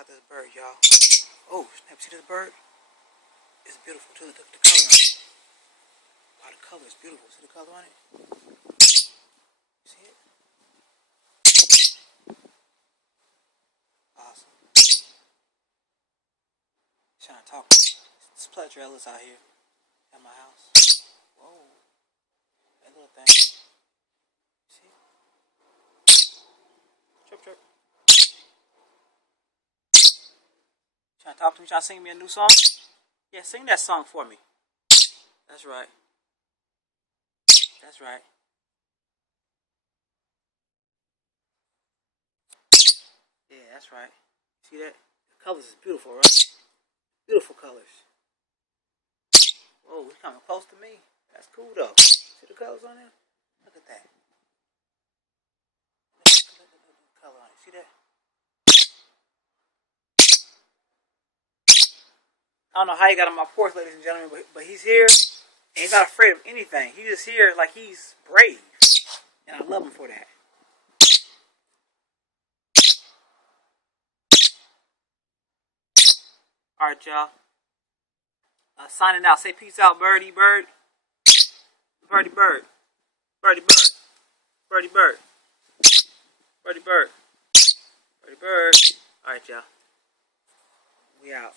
out this bird, y'all. Oh, snap, see this bird? It's beautiful too. Look at the color on it. Wow, the color is beautiful. See the color on it? See it? Awesome. Trying to talk. It's pleasure Ellis out here at my house. Whoa. That little thing. See? Chirp, chirp. Trying to talk to me? Trying to sing me a new song? Yeah, sing that song for me. That's right. That's right. Yeah, that's right. See that? The colors is beautiful, right? Beautiful colors. Whoa, he's coming close to me. That's cool though. See the colors on there? Look at that. Look at the color on it. See that? I don't know how he got on my porch, ladies and gentlemen, but he's here and he's not afraid of anything. He's just here like he's brave. And I love him for that. Alright, y'all. Signing out. Say peace out, birdie bird. Birdie bird. Birdie bird. Birdie bird. Birdie bird. Birdie bird. Alright, y'all. We out.